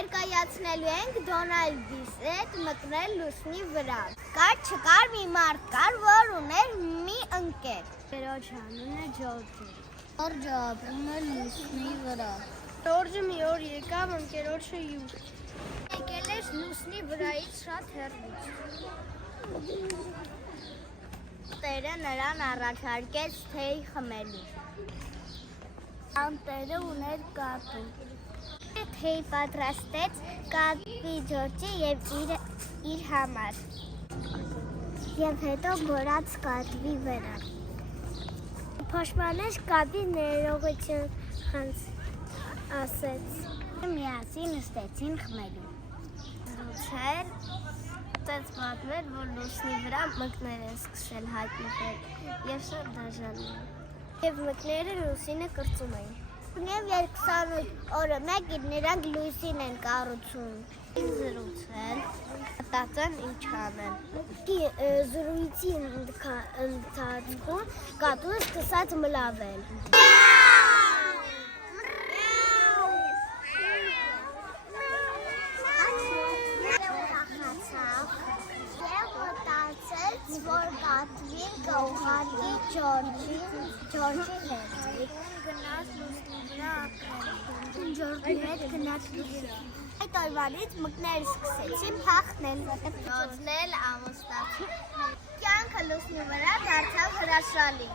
Ներկայացնելու ենք Դոնալդիս հետ մտնել լուսնի վրա։ Կար չկար մի մարդ կար, որ ուներ մի ընկեր։ Տերոջ անունը Ջորջը։ Ջորջը ապրում էր լուսնի վրա։ Ջորջը մի օր եկավ ընկերոջը յուր։ Եկել էր լուսնի վրայից շատ հեռվից։ Տերը նրան առաջարկեց թեյ խմելու։ Անտերը ուներ կատու։ Թեյ պատրաստեց կատվի Ջորջը և իր համար։ Եվ հետո գորած կատվի վրա։ Փոշմանեց կատվի ներողություն ասեց։ Միասին նստեցին խմելու։ Զրուցել, ծեց պատմել, որ լուսնի վրա մկներ են սկսել հայտնվել և շատ դաժանել։ Եվ մկները լուսինը կրծում էին։ Եվ 28 օրը մեկ նրանք լույսին են կառուցում։ Զրուցել, մտածեն ինչ անեն։ Զրույցի ընթացքում կատուն սկսած մլավել։ Եվ մտածեց, որ կատվին կուղարկի Ջորջի հետ։ Գնաց լուսնի վրա ապրել։ Ջորջի հետ գնաց լուսնի։ Այդ օրվանից մկները սկսեցին փախնել, նոծնել, ամուսնացնել։ Կյանքը լուսնի վրա դարձավ հրաշալի։